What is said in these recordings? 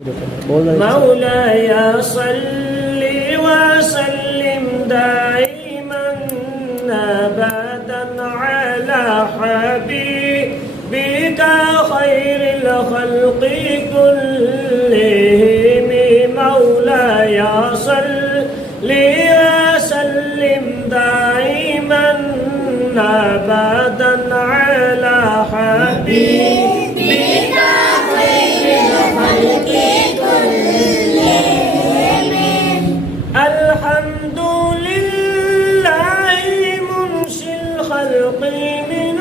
مولاي صل وسلم دائما ابدا على حبيبك خير الخلق كلهم. مولاي صل وسلم دائما ابدا على حبيبك خير الخلق كلهم. الحمد لله منشي الخلق من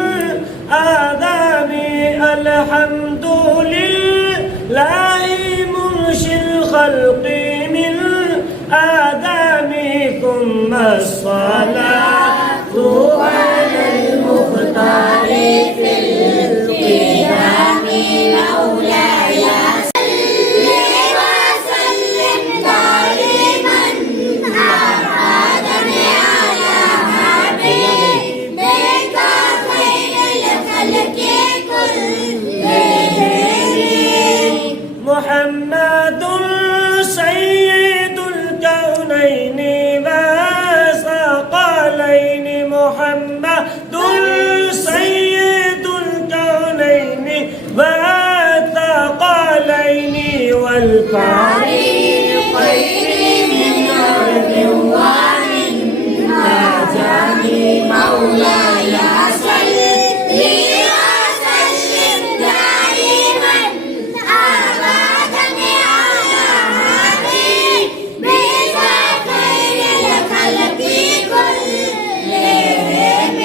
آدم. الحمد لله منشي الخلق من آدم. ثم الصلاة على المختار في القيام. مولاي محمد سيد الكونين والثقلين. محمد سيد الكونين والثقلين والفريقين من أرض ومن آدم. مولاي صل وسلم دائما أبدا على حبيبك خير الخلق كلهم.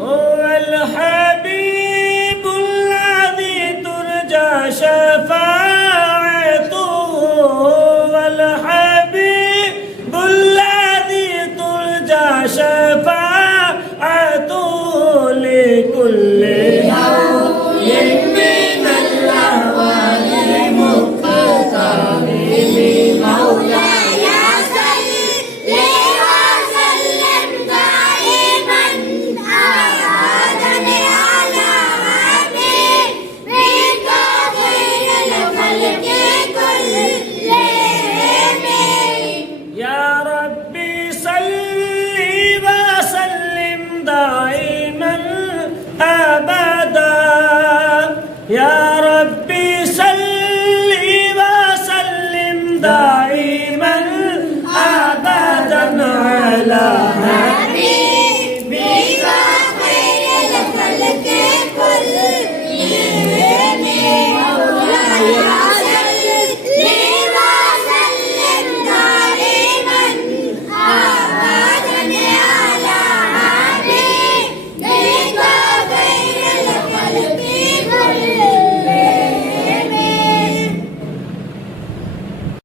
هو الحبيب الذي ترجى شفاعته. هو الحبيب الذي ترجى شفاعته لكل يوم من الأهوال مقترب. مولاي صل وسلم دائما أبدا على حبيبك خير الخلق كلهم. يا ربي صل وسلم دائما أبدا. يا ربي صل وسلم دائما أبدا على